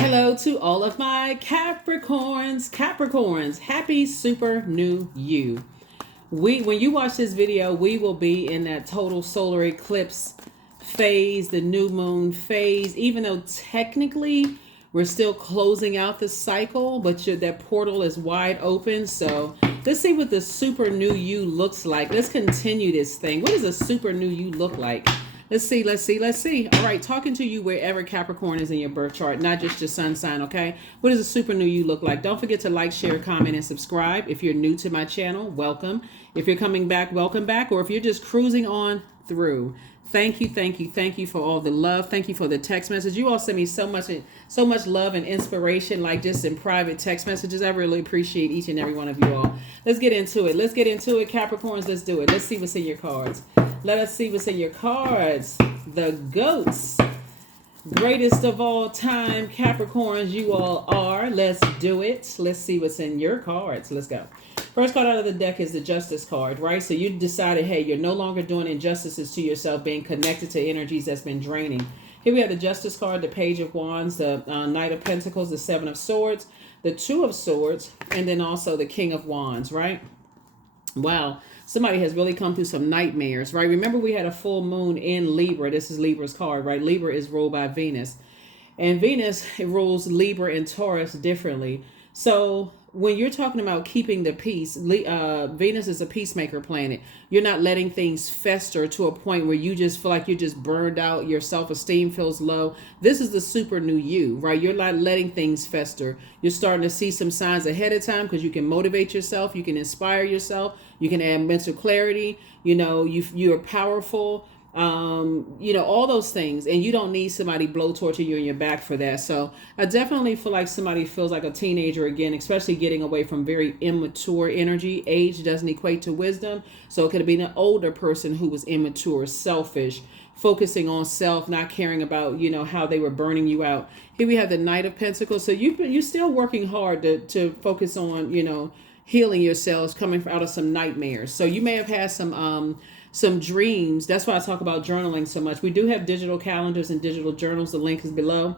Hello to all of my Capricorns, happy super new you. When you watch this video, we will be in that total solar eclipse phase, the new moon phase, even though technically we're still closing out the cycle, but that portal is wide open. So let's see what the super new you looks like. Let's continue this thing. What does a super new you look like? Let's see. All right, talking to you wherever Capricorn is in your birth chart, not just your sun sign, okay? What does a super new you look like? Don't forget to like, share, comment, and subscribe. If you're new to my channel, welcome. If you're coming back, welcome back. Or if you're just cruising on through, thank you for all the love. Thank you for the text message. You all send me so much love and inspiration, like just in private text messages. I really appreciate each and every one of you all. Let's get into it, Capricorns. Let's do it. Let's see what's in your cards. Let us see what's in your cards. The goats. Greatest of all time, Capricorns, you all are. Let's do it. Let's see what's in your cards. Let's go. First card out of the deck is the Justice card, right? So you decided, hey, you're no longer doing injustices to yourself, being connected to energies that's been draining. Here we have the Justice card, the Page of Wands, the Knight of Pentacles, the Seven of Swords, the Two of Swords, and then also the King of Wands, right? Wow. Somebody has really come through some nightmares, right? Remember, we had a full moon in Libra. This is Libra's card, right? Libra is ruled by Venus. And Venus rules Libra and Taurus differently. So when you're talking about keeping the peace, Venus is a peacemaker planet. You're not letting things fester to a point where you just feel like you're just burned out. Your self-esteem feels low. This is the super new you, right? You're not letting things fester. You're starting to see some signs ahead of time because you can motivate yourself. You can inspire yourself. You can add mental clarity. You know, you're powerful. All those things, and you don't need somebody blowtorching you in your back for that. So I definitely feel like somebody feels like a teenager again, especially getting away from very immature energy. Age doesn't equate to wisdom, so it could have been an older person who was immature, selfish, focusing on self, not caring about how they were burning you out. Here we have the Knight of Pentacles. So you're still working hard to focus on healing yourselves, coming out of some nightmares. So you may have had some dreams. That's why I talk about journaling so much. We do have digital calendars and digital journals. The link is below.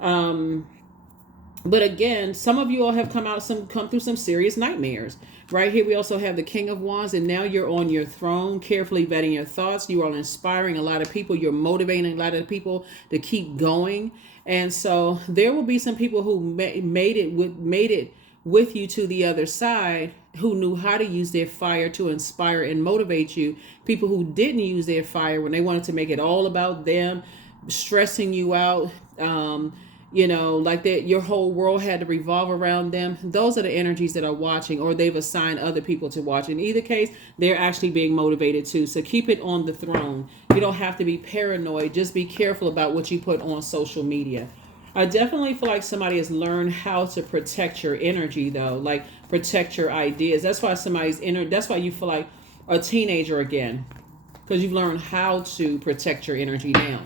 But again, some of you all have come through some serious nightmares. Right here, we also have the King of Wands, and now you're on your throne, carefully vetting your thoughts. You are inspiring a lot of people. You're motivating a lot of people to keep going. And so there will be some people who made it with you to the other side, who knew how to use their fire to inspire and motivate you. People who didn't use their fire when they wanted to make it all about them, stressing you out, like that your whole world had to revolve around them. Those are the energies that are watching, or they've assigned other people to watch. In either case, they're actually being motivated too. So keep it on the throne. You don't have to be paranoid. Just be careful about what you put on social media. I definitely feel like somebody has learned how to protect your energy, though, like protect your ideas. That's why that's why you feel like a teenager again, because you've learned how to protect your energy now.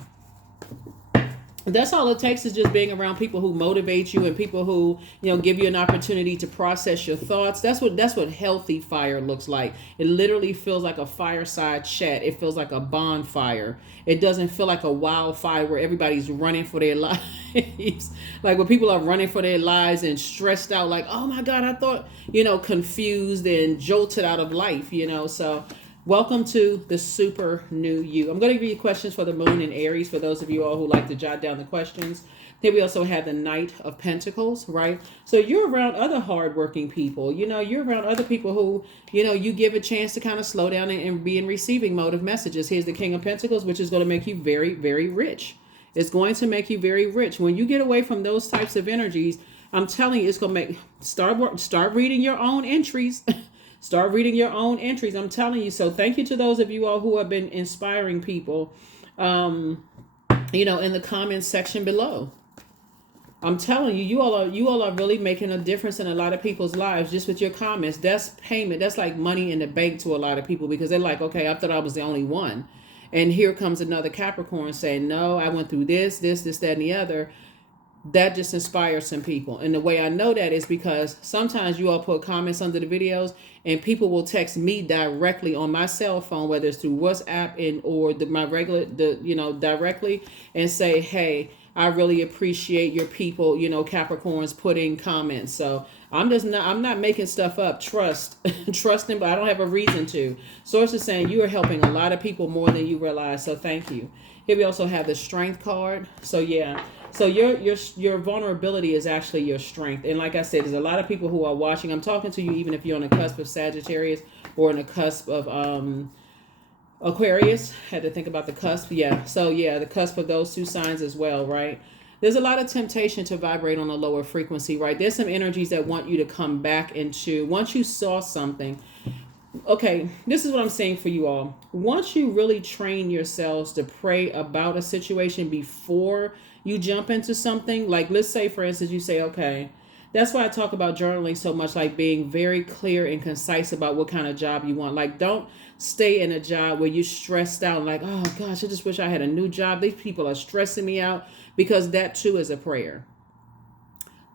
That's all it takes, is just being around people who motivate you and people who, give you an opportunity to process your thoughts. That's what healthy fire looks like. It literally feels like a fireside chat. It feels like a bonfire. It doesn't feel like a wildfire where everybody's running for their lives. Like when people are running for their lives and stressed out, like, oh my God, I thought, confused and jolted out of life, so welcome to the super new you. I'm going to give you questions for the moon in Aries for those of you all who like to jot down the questions. Here we also have the Knight of Pentacles, right? So you're around other hardworking people. You're around other people who, you give a chance to kind of slow down and be in receiving mode of messages. Here's the King of Pentacles, which is going to make you very, very rich. It's going to make you very rich. When you get away from those types of energies, I'm telling you, it's going to start reading your own entries. Start reading your own entries. I'm telling you. So thank you to those of you all who have been inspiring people, in the comments section below. I'm telling you, you all are really making a difference in a lot of people's lives just with your comments. That's payment. That's like money in the bank to a lot of people, because they're like, okay, I thought I was the only one. And here comes another Capricorn saying, no, I went through this, that, and the other. That just inspires some people. And the way I know that is because sometimes you all put comments under the videos and people will text me directly on my cell phone, whether it's through WhatsApp or my regular, directly, and say, hey, I really appreciate your people, you know, Capricorns putting comments. So I'm not making stuff up. Trust, trusting, but I don't have a reason to. Source is saying you are helping a lot of people more than you realize. So thank you. Here we also have the strength card. So yeah. So your vulnerability is actually your strength. And like I said, there's a lot of people who are watching. I'm talking to you even if you're on the cusp of Sagittarius or on the cusp of Aquarius. Had to think about the cusp. Yeah. So yeah, the cusp of those two signs as well, right? There's a lot of temptation to vibrate on a lower frequency, right? There's some energies that want you to come back into, once you saw something. Okay, this is what I'm saying for you all. Once you really train yourselves to pray about a situation before you jump into something, like let's say, for instance, you say, okay, that's why I talk about journaling so much, like being very clear and concise about what kind of job you want. Like, don't stay in a job where you're stressed out, like, oh gosh, I just wish I had a new job. These people are stressing me out, because that too is a prayer.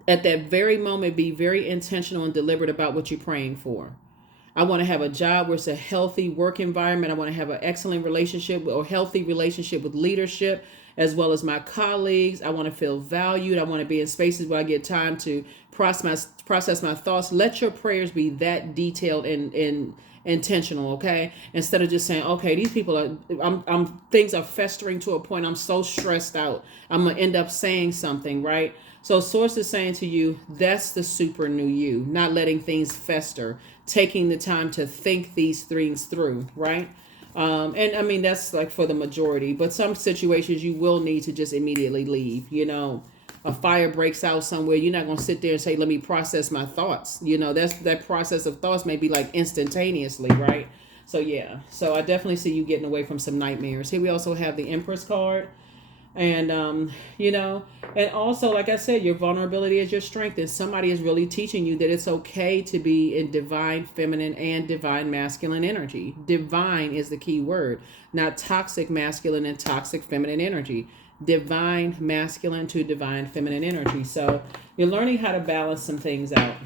At that very moment, be very intentional and deliberate about what you're praying for. I want to have a job where it's a healthy work environment. I want to have an excellent relationship or healthy relationship with leadership as well as my colleagues. I want to feel valued. I want to be in spaces where I get time to process my thoughts. Let your prayers be that detailed and intentional, okay? Instead of just saying, okay, these people are, things are festering to a point. I'm so stressed out. I'm going to end up saying something, right? So Source is saying to you, that's the super new you, not letting things fester, taking the time to think these things through, right? And I mean, that's like for the majority, but some situations you will need to just immediately leave. You know, a fire breaks out somewhere. You're not going to sit there and say, let me process my thoughts. You know, that process of thoughts may be like instantaneously, right? So yeah, so I definitely see you getting away from some nightmares. Here we also have the Empress card. And you know, and also, like I said, your vulnerability is your strength, and somebody is really teaching you that it's okay to be in divine feminine and divine masculine energy. Divine is the key word, not toxic masculine and toxic feminine energy. Divine masculine to divine feminine energy. So you're learning how to balance some things out.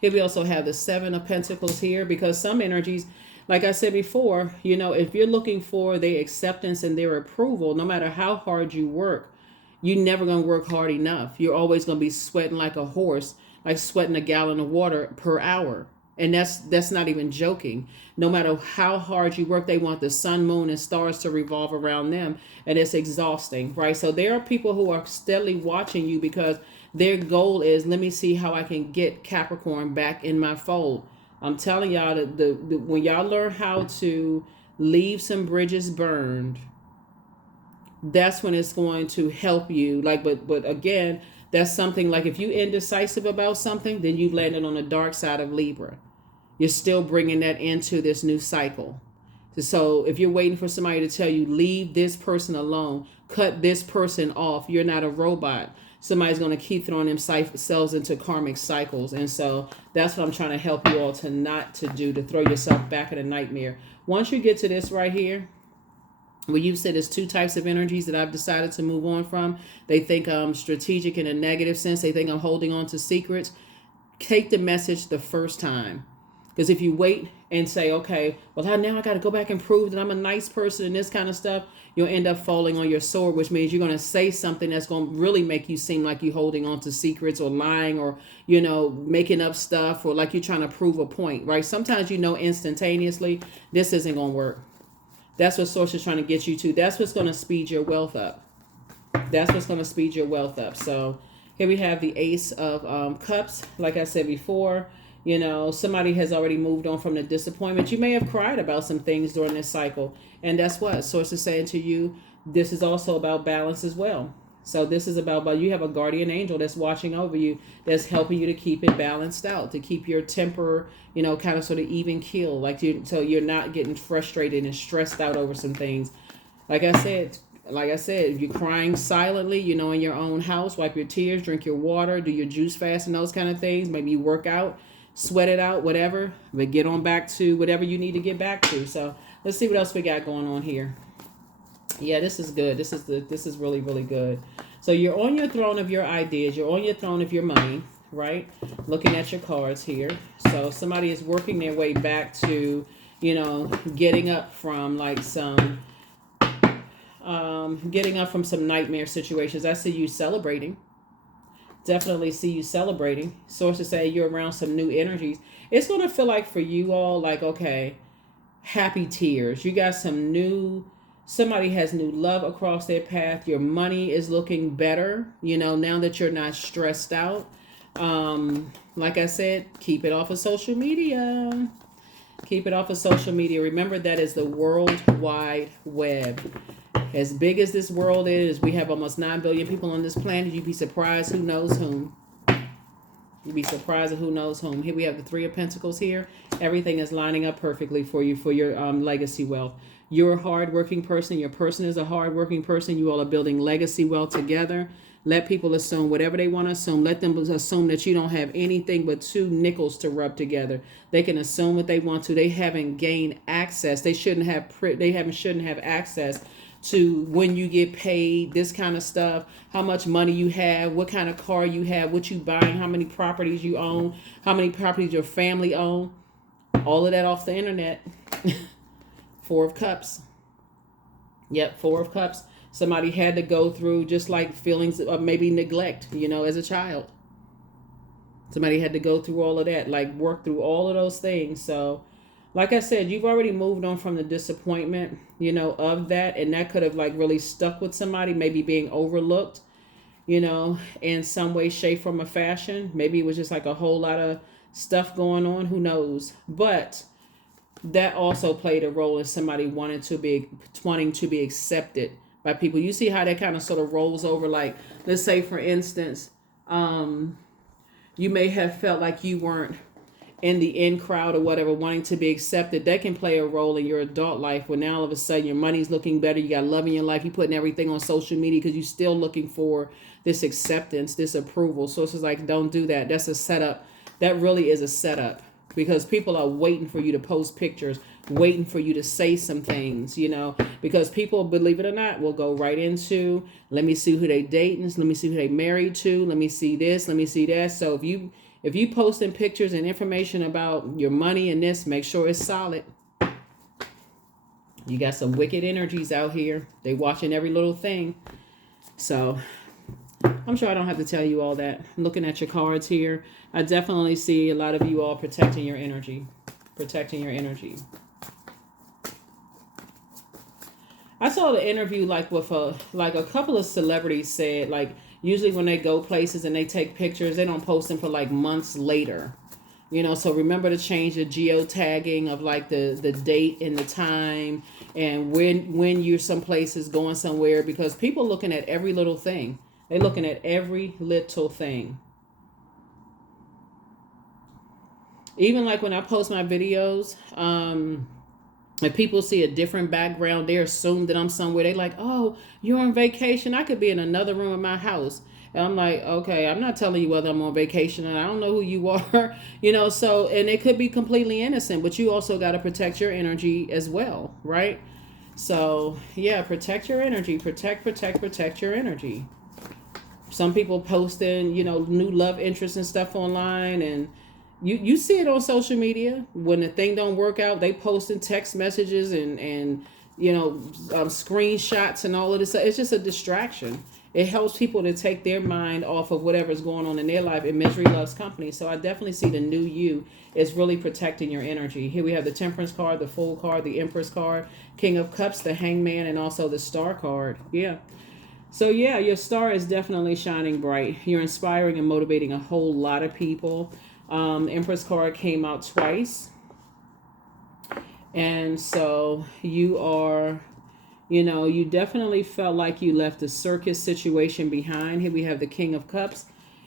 Here we also have the Seven of Pentacles here, because some energies, like I said before, you know, if you're looking for their acceptance and their approval, no matter how hard you work, you're never going to work hard enough. You're always going to be sweating like a horse, like sweating a gallon of water per hour. And that's not even joking. No matter how hard you work, they want the sun, moon, and stars to revolve around them. And it's exhausting, right? So there are people who are steadily watching you because their goal is, let me see how I can get Capricorn back in my fold. I'm telling y'all that the when y'all learn how to leave some bridges burned, that's when it's going to help you. Like, but again, that's something like if you're indecisive about something, then you've landed on the dark side of Libra. You're still bringing that into this new cycle. So if you're waiting for somebody to tell you, leave this person alone, cut this person off, you're not a robot. Somebody's going to keep throwing themselves into karmic cycles. And so that's what I'm trying to help you all to not to do, to throw yourself back in a nightmare. Once you get to this right here, where you said there's two types of energies that I've decided to move on from. They think I'm strategic in a negative sense. They think I'm holding on to secrets. Take the message the first time. Because if you wait and say, okay, well, now I got to go back and prove that I'm a nice person and this kind of stuff, you'll end up falling on your sword, which means you're going to say something that's going to really make you seem like you're holding on to secrets or lying or, you know, making up stuff or like you're trying to prove a point, right? Sometimes you know instantaneously this isn't going to work. That's what Source is trying to get you to. That's what's going to speed your wealth up. So here we have the Ace of Cups. Like I said before, you know, somebody has already moved on from the disappointment. You may have cried about some things during this cycle. And that's what Source is saying to you. This is also about balance as well. So this is about you have a guardian angel that's watching over you, that's helping you to keep it balanced out, to keep your temper, you know, kind of sort of even keel, so you're not getting frustrated and stressed out over some things. Like I said, if you're crying silently, you know, in your own house, wipe your tears, drink your water, do your juice fast and those kind of things. Maybe you work out, sweat it out, whatever, but get on back to whatever you need to get back to. So let's see what else we got going on here. Yeah, this is good. This is really, really good. So you're on your throne of your ideas. You're on your throne of your money, right? Looking at your cards here. So somebody is working their way back to, you know, getting up from like some Getting up from some nightmare situations. I see you celebrating. Definitely see you celebrating. Sources say you're around some new energies. It's going to feel like for you all, like, okay, happy tears. You got some new, somebody has new love across their path. Your money is looking better, now that you're not stressed out. Like I said, keep it off of social media. Keep it off of social media. Remember, that is the World Wide Web. As big as this world is, we have almost 9 billion people on this planet. You'd be surprised who knows whom. You'd be surprised at who knows whom. Here we have the Three of Pentacles here. Everything is lining up perfectly for you, for your legacy wealth. You're a hardworking person. Your person is a hardworking person. You all are building legacy wealth together. Let people assume whatever they want to assume. Let them assume that you don't have anything but 2 nickels to rub together. They can assume what they want to. They haven't gained access. They shouldn't have access to when you get paid, this kind of stuff, how much money you have, what kind of car you have, what you buying, how many properties you own, how many properties your family own. All of that off the internet. 4 of Cups. Yep, 4 of Cups. Somebody had to go through just like feelings of maybe neglect, as a child. Somebody had to go through all of that, like work through all of those things. So, like I said, you've already moved on from the disappointment, of that. And that could have like really stuck with somebody, maybe being overlooked, in some way, shape, form, or fashion. Maybe it was just like a whole lot of stuff going on. Who knows? But that also played a role in somebody wanting to be accepted by people. You see how that kind of sort of rolls over. Like, let's say, for instance, you may have felt like you weren't in the in crowd or whatever, wanting to be accepted. That can play a role in your adult life, where now all of a sudden your money's looking better, you got love in your life, you're putting everything on social media because you're still looking for this acceptance, this approval. So it's just like, don't do that. That's a setup. That really is a setup, because people are waiting for you to post pictures, waiting for you to say some things, because people, believe it or not, will go right into, let me see who they dating, let me see who they married to, let me see this, let me see that. So if you posting pictures and information about your money and this, make sure it's solid. You got some wicked energies out here. They watching every little thing. So I'm sure I don't have to tell you all that. I'm looking at your cards here. I definitely see a lot of you all protecting your energy. Protecting your energy. I saw the interview like with a couple of celebrities said, like, usually when they go places and they take pictures, they don't post them for like months later. So remember to change the geotagging of like the date and the time and when you're some places going somewhere, because people looking at every little thing. They're looking at every little thing. Even like when I post my videos, if people see a different background, they assume that I'm somewhere. They like, oh, you're on vacation. I could be in another room of my house. And I'm like, okay, I'm not telling you whether I'm on vacation and I don't know who you are, so, and it could be completely innocent, but you also got to protect your energy as well, right? So yeah, protect your energy, protect your energy. Some people posting, new love interests and stuff online, and you see it on social media. When the thing don't work out, they posting text messages and screenshots and all of this. It's just a distraction. It helps people to take their mind off of whatever's going on in their life, and misery loves company. So I definitely see the new you is really protecting your energy. Here we have the Temperance card, the Fool card, the Empress card, King of Cups, the Hangman, and also the Star card. Yeah. So yeah, your star is definitely shining bright. You're inspiring and motivating a whole lot of people. Empress card came out twice. And so you are, you definitely felt like you left the circus situation behind. Here we have the King of Cups.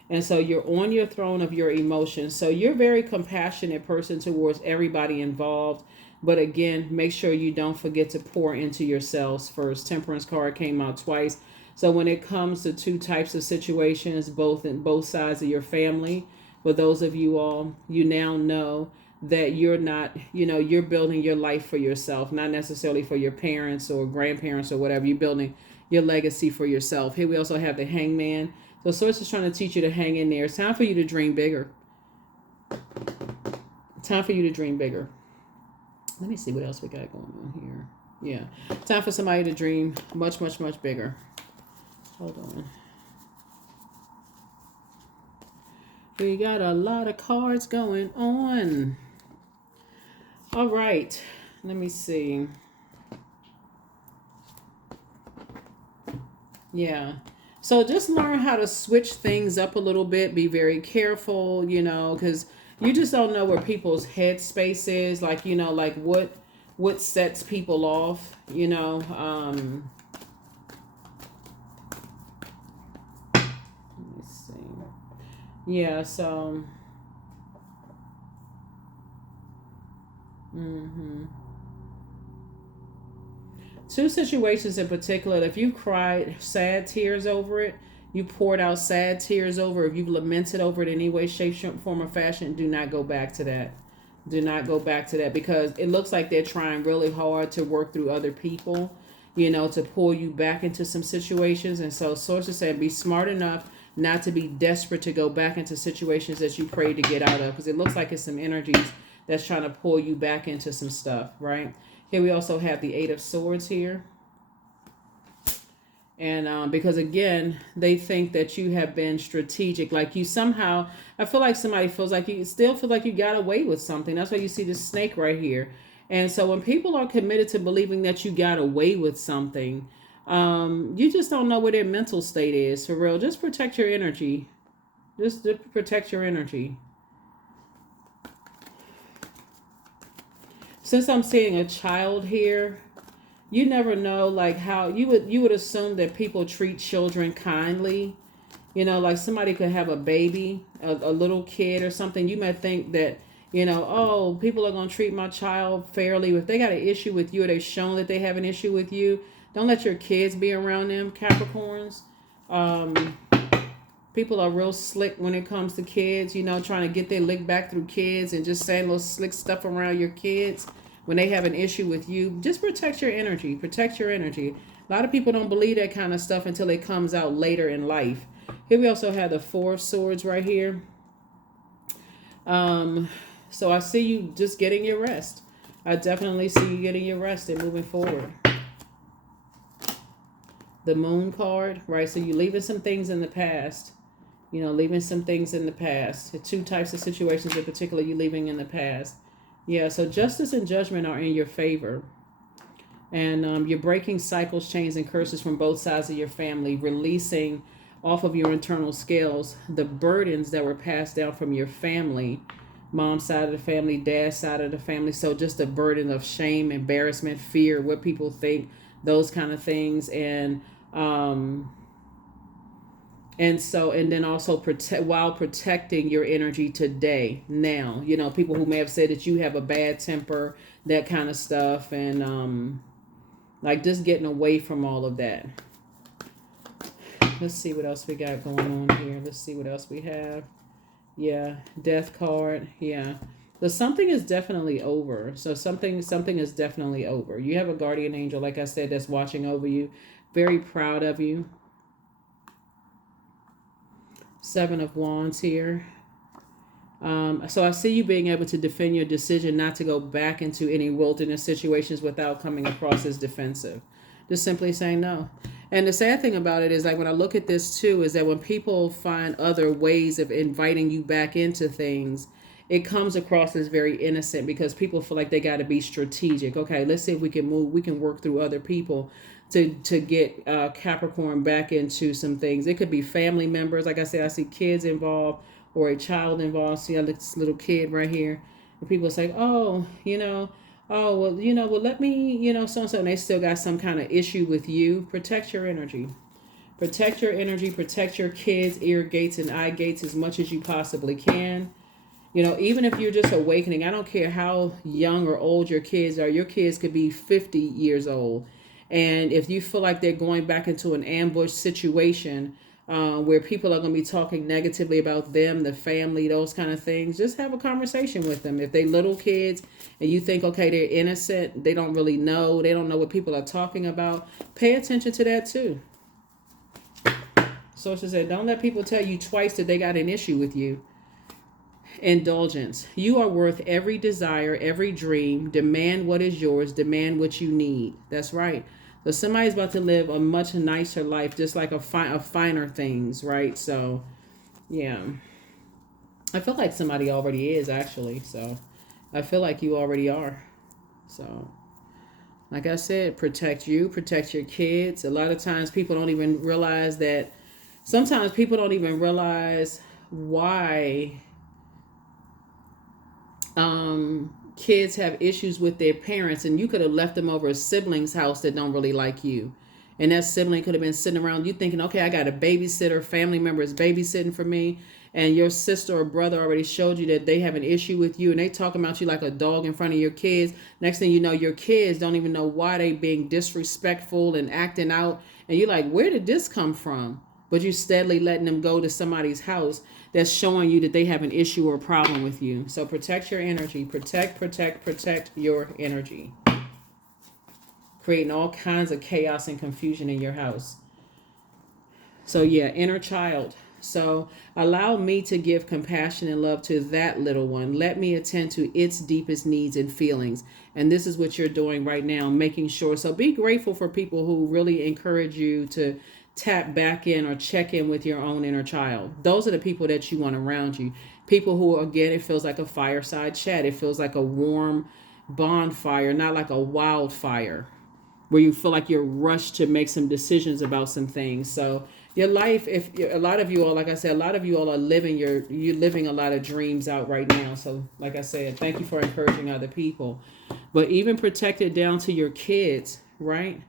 And so you're on your throne of your emotions. So you're a very compassionate person towards everybody involved. But again, make sure you don't forget to pour into yourselves first. Temperance card came out twice. So when it comes to 2 types of situations, both sides of your family, for those of you all, you now know that you're not, you're building your life for yourself, not necessarily for your parents or grandparents or whatever. You're building your legacy for yourself. Here we also have the Hangman. So Source is trying to teach you to hang in there. It's time for you to dream bigger. Time for you to dream bigger. Let me see what else we got going on here. Yeah. Time for somebody to dream much, much, much bigger. Hold on. We got a lot of cards going on. All right. Let me see. Yeah. So just learn how to switch things up a little bit. Be very careful, you know, because you just don't know where people's headspace is. Like, you know, like what sets people off, you know. Let me see. Yeah, so two situations in particular. If you cried sad tears over it, you poured out sad tears over, if you've lamented over it in any way, shape, form, or fashion, do not go back to that. Do not go back to that, because it looks like they're trying really hard to work through other people, you know, to pull you back into some situations. And so sources say be smart enough not to be desperate to go back into situations that you prayed to get out of, because it looks like it's some energies that's trying to pull you back into some stuff, right? Here we also have the Eight of Swords here. And because again, they think that you have been strategic, like you somehow, I feel like somebody feels like you still feel like you got away with something. That's why you see this snake right here. And so when people are committed to believing that you got away with something, you just don't know where their mental state is, for real. Just protect your energy. Just protect your energy. Since I'm seeing a child here, you never know, like how you would assume that people treat children kindly. You know, like somebody could have a baby, a little kid or something. You might think that, you know, oh, people are going to treat my child fairly. If they got an issue with you, or they've shown that they have an issue with you, don't let your kids be around them, Capricorns. People are real slick when it comes to kids, you know, trying to get their lick back through kids and just saying little slick stuff around your kids when they have an issue with you. Just protect your energy. Protect your energy. A lot of people don't believe that kind of stuff until it comes out later in life. Here we also have the Four of Swords right here. So I see you just getting your rest. I definitely see you getting your rest and moving forward. The Moon card, right? So you're leaving some things in the past. You know, leaving some things in the past. The two types of situations in particular you're leaving in the past. Yeah, so justice and judgment are in your favor. And you're breaking cycles, chains, and curses from both sides of your family, releasing off of your internal scales the burdens that were passed down from your family, mom's side of the family, dad's side of the family. So just a burden of shame, embarrassment, fear, what people think, those kind of things. And then also while protecting your energy today, now, you know, people who may have said that you have a bad temper, that kind of stuff. And like just getting away from all of that. Let's see what else we got going on here. Let's see what else we have. Yeah, Death card. Yeah. But something is definitely over. So something is definitely over. You have a guardian angel, like I said, that's watching over you. Very proud of you. Seven of Wands here. So I see you being able to defend your decision not to go back into any wilderness situations without coming across as defensive. Just simply saying no. And the sad thing about it is, like, when I look at this too, is that when people find other ways of inviting you back into things, it comes across as very innocent, because people feel like they got to be strategic. Okay, let's see if we can move. We can work through other people to get Capricorn back into some things. It could be family members. Like I said, I see kids involved or a child involved. See this little kid right here. And people say, oh, well, let me, so-and-so. And they still got some kind of issue with you. Protect your energy. Protect your energy. Protect your kids' ear gates and eye gates as much as you possibly can. Even if you're just awakening, I don't care how young or old your kids are. Your kids could be 50 years old. And if you feel like they're going back into an ambush situation where people are going to be talking negatively about them, the family, those kind of things, just have a conversation with them. If they little kids and you think, okay, they're innocent, they don't really know, they don't know what people are talking about, pay attention to that too. So she said, don't let people tell you twice that they got an issue with you. Indulgence. You are worth every desire, every dream. Demand what is yours. Demand what you need. That's right. So somebody's about to live a much nicer life, just like a finer things, right? So, yeah. I feel like somebody already is, actually. So I feel like you already are. So, like I said, protect you, protect your kids. A lot of times people don't even realize that. Sometimes people don't even realize why kids have issues with their parents, and you could have left them over a sibling's house that don't really like you. And that sibling could have been sitting around you thinking, okay, I got a babysitter, family member is babysitting for me. And your sister or brother already showed you that they have an issue with you, and they talking about you like a dog in front of your kids. Next thing you know, your kids don't even know why they being disrespectful and acting out. And you're like, where did this come from? But you steadily letting them go to somebody's house that's showing you that they have an issue or a problem with you. So protect your energy. Protect your energy. Creating all kinds of chaos and confusion in your house. So yeah, inner child. So allow me to give compassion and love to that little one. Let me attend to its deepest needs and feelings. And this is what you're doing right now, making sure. So be grateful for people who really encourage you to tap back in or check in with your own inner child. Those are the people that you want around you. People who, again, it feels like a fireside chat. It feels like a warm bonfire, not like a wildfire where you feel like you're rushed to make some decisions about some things. So your life, if a lot of you all, like I said, a lot of you all are living you're living a lot of dreams out right now. So like I said, thank you for encouraging other people. But even protect it down to your kids, right?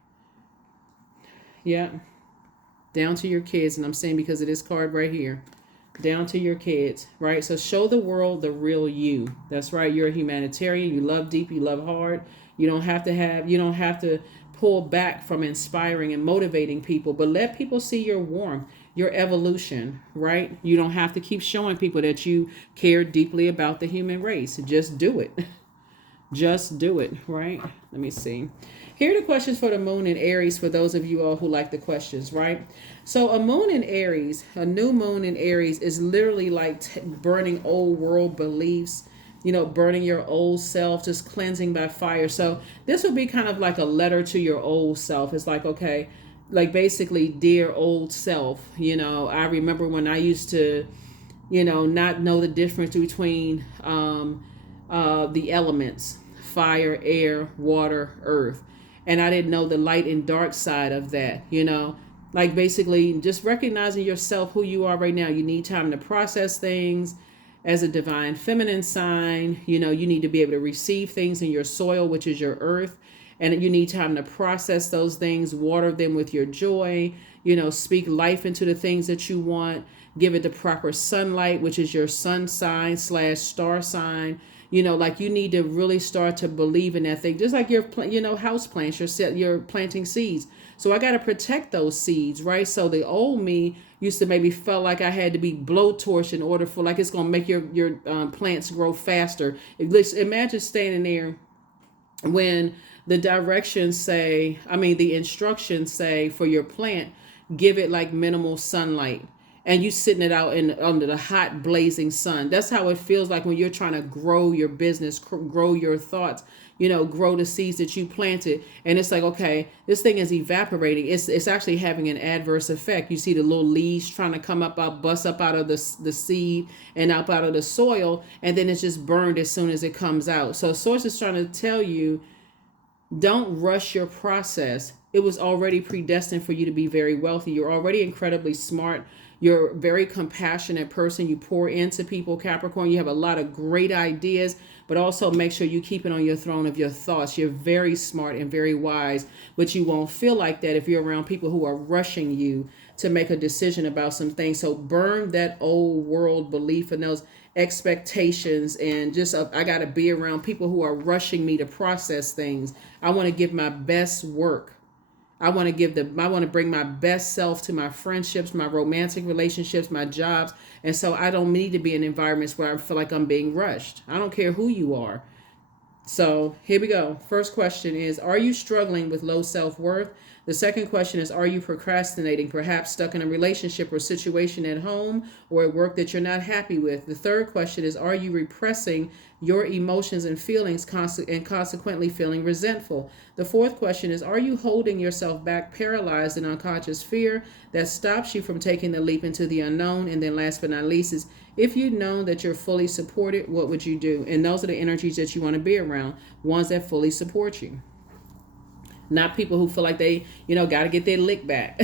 Yeah. Down to your kids. And I'm saying because of this card right here. Down to your kids, right? So show the world the real you. That's right. You're a humanitarian. You love deep. You love hard. You don't have to pull back from inspiring and motivating people, but let people see your warmth, your evolution, right? You don't have to keep showing people that you care deeply about the human race. Just do it. Just do it, right? Let me see. Here are the questions for the moon in Aries for those of you all who like the questions, right? So a moon in Aries, a new moon in Aries is literally like burning old world beliefs, burning your old self, just cleansing by fire. So this would be kind of like a letter to your old self. It's like, okay, like basically, dear old self, I remember when I used to, not know the difference between the elements, fire, air, water, earth. And I didn't know the light and dark side of that, like basically just recognizing yourself, who you are right now. You need time to process things. As a divine feminine sign, you need to be able to receive things in your soil, which is your earth. And you need time to process those things, water them with your joy, speak life into the things that you want, give it the proper sunlight, which is your sun sign / star sign. Like you need to really start to believe in that thing. Just like your, house plants, you're planting seeds. So I got to protect those seeds, right? So the old me used to maybe felt like I had to be blowtorch in order for, like, it's going to make your plants grow faster. Imagine standing there when the the instructions say for your plant, give it like minimal sunlight. And you sitting it out under the hot blazing sun. That's how it feels like when you're trying to grow your business, grow your thoughts, grow the seeds that you planted. And it's like, okay, this thing is evaporating. It's actually having an adverse effect. You see the little leaves trying to come up, bust up out of the seed and up out of the soil. And then it's just burned as soon as it comes out. So Source is trying to tell you, don't rush your process. It was already predestined for you to be very wealthy. You're already incredibly smart. You're a very compassionate person. You pour into people, Capricorn. You have a lot of great ideas, but also make sure you keep it on your throne of your thoughts. You're very smart and very wise, but you won't feel like that if you're around people who are rushing you to make a decision about some things. So burn that old world belief and those expectations, and just I got to be around people who are rushing me to process things. I want to give my best work. I want to bring my best self to my friendships, my romantic relationships, my jobs. And so I don't need to be in environments where I feel like I'm being rushed. I don't care who you are. So here we go. First question is, are you struggling with low self-worth? The second question is, are you procrastinating, perhaps stuck in a relationship or situation at home or at work that you're not happy with? The third question is, are you repressing your emotions and feelings and consequently feeling resentful? The fourth question is, are you holding yourself back, paralyzed in unconscious fear that stops you from taking the leap into the unknown? And then last but not least is, if you know that you're fully supported, what would you do? And those are the energies that you want to be around, ones that fully support you. Not people who feel like they, got to get their lick back.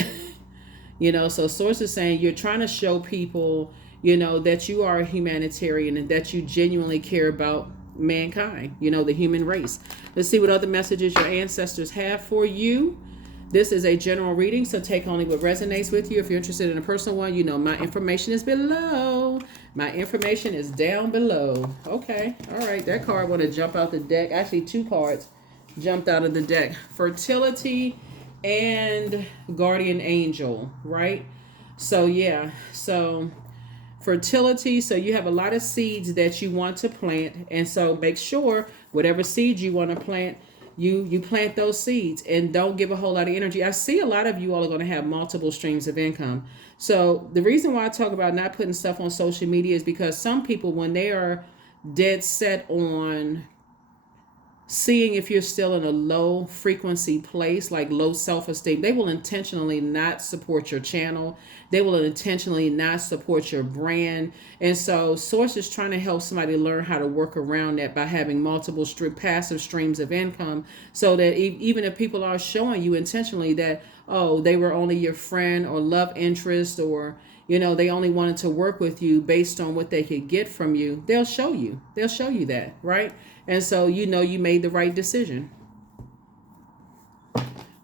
So Source is saying you're trying to show people, that you are a humanitarian and that you genuinely care about mankind, the human race. Let's see what other messages your ancestors have for you. This is a general reading, so take only what resonates with you. If you're interested in a personal one, my information is below. My information is down below. Okay. All right. That card want to jump out the deck. Actually, two cards jumped out of the deck. Fertility and Guardian Angel, right? So yeah, so fertility, so you have a lot of seeds that you want to plant, and so make sure whatever seeds you want to plant, you plant those seeds and don't give a whole lot of energy. I see a lot of you all are going to have multiple streams of income. So the reason why I talk about not putting stuff on social media is because some people, when they are dead set on seeing if you're still in a low frequency place, like low self-esteem, they will intentionally not support your channel. They will intentionally not support your brand. And so Source is trying to help somebody learn how to work around that by having multiple passive streams of income, so that even if people are showing you intentionally that, oh, they were only your friend or love interest, or they only wanted to work with you based on what they could get from you, they'll show you that, right? And so you made the right decision.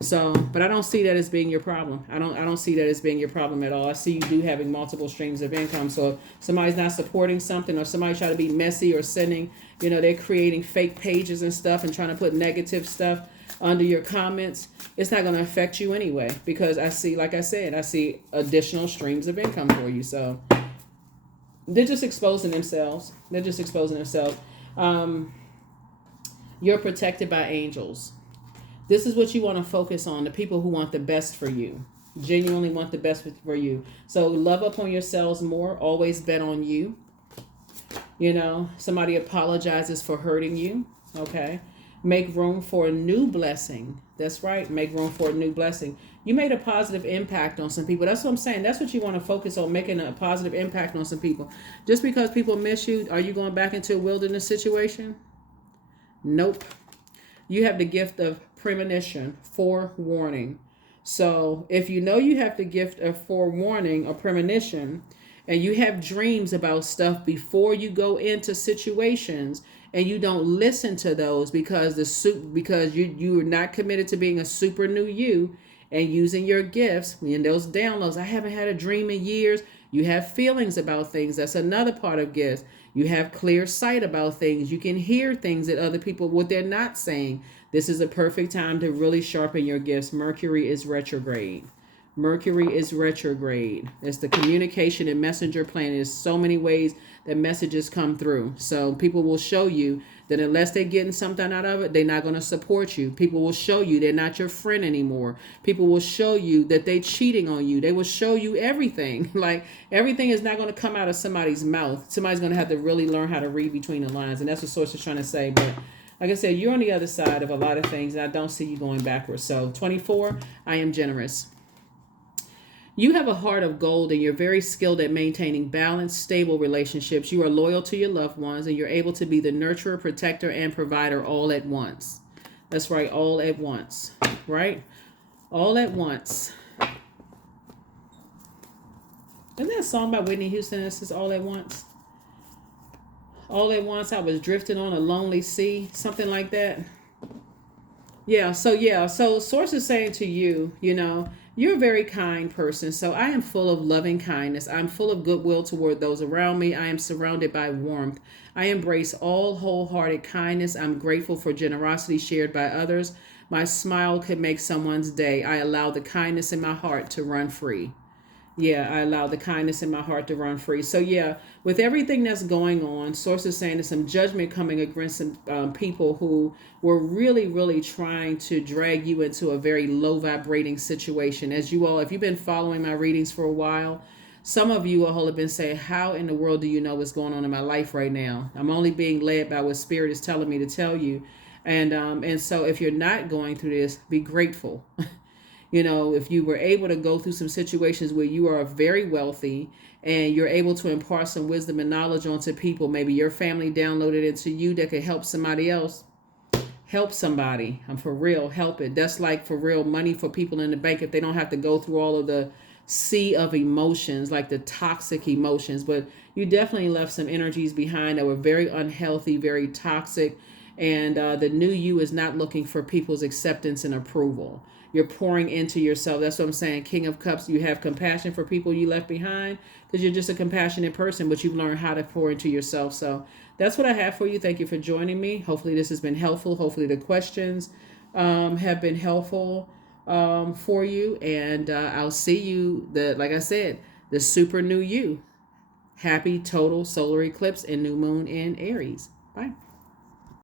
So, but I don't see that as being your problem. I don't see that as being your problem at all. I see you do having multiple streams of income. So if somebody's not supporting something, or somebody try to be messy or sending, they're creating fake pages and stuff and trying to put negative stuff under your comments, it's not going to affect you anyway, because I see, like I said, I see additional streams of income for you. So they're just exposing themselves. You're protected by angels. This is what you want to focus on, the people who want the best for you, genuinely want the best for you. So love up on yourselves more, always bet on you. Somebody apologizes for hurting you, okay? Make room for a new blessing. That's right, make room for a new blessing. You made a positive impact on some people. That's what I'm saying. That's what you want to focus on, making a positive impact on some people. Just because people miss you, are you going back into a wilderness situation? Nope. You have the gift of premonition, forewarning. So if you have the gift of forewarning or premonition, and you have dreams about stuff before you go into situations, and you don't listen to those because you're not committed to being a super new you and using your gifts and those downloads. I haven't had a dream in years. You have feelings about things. That's another part of gifts. You have clear sight about things. You can hear things that other people, what they're not saying. This is a perfect time to really sharpen your gifts. Mercury is retrograde. It's the communication and messenger planet. There's so many ways that messages come through. So people will show you that unless they're getting something out of it, they're not going to support you. People will show you they're not your friend anymore. People will show you that they're cheating on you. They will show you everything. Like, everything is not going to come out of somebody's mouth. Somebody's going to have to really learn how to read between the lines. And that's what Source is trying to say. But like I said, you're on the other side of a lot of things, and I don't see you going backwards. So 24, I am generous. You have a heart of gold, and you're very skilled at maintaining balanced, stable relationships. You are loyal to your loved ones, and you're able to be the nurturer, protector, and provider all at once. That's right, all at once, right? All at once. Isn't that a song by Whitney Houston that says all at once? All at once, I was drifting on a lonely sea, something like that. So Source is saying to you, you're a very kind person. So I am full of loving kindness. I'm full of goodwill toward those around me. I am surrounded by warmth. I embrace all wholehearted kindness. I'm grateful for generosity shared by others. My smile could make someone's day. I allow the kindness in my heart to run free. Yeah, I allow the kindness in my heart to run free. So yeah, with everything that's going on, source is saying there's some judgment coming against some people who were really, really trying to drag you into a very low vibrating situation. As you all, if you've been following my readings for a while, some of you all have been saying, "How in the world do you know what's going on in my life right now? I'm only being led by what Spirit is telling me to tell you." And so if you're not going through this, be grateful. You know, if you were able to go through some situations where you are very wealthy and you're able to impart some wisdom and knowledge onto people, maybe your family downloaded into you that could help somebody else, help somebody. I'm for real, help it. That's like for real money for people in the bank if they don't have to go through all of the sea of emotions, like the toxic emotions. But you definitely left some energies behind that were very unhealthy, very toxic. And the new you is not looking for people's acceptance and approval. You're pouring into yourself. That's what I'm saying. King of Cups, you have compassion for people you left behind because you're just a compassionate person, but you've learned how to pour into yourself. So that's what I have for you. Thank you for joining me. Hopefully this has been helpful. Hopefully the questions have been helpful for you. And I'll see you, like I said, the super new you. Happy total solar eclipse and new moon in Aries. Bye.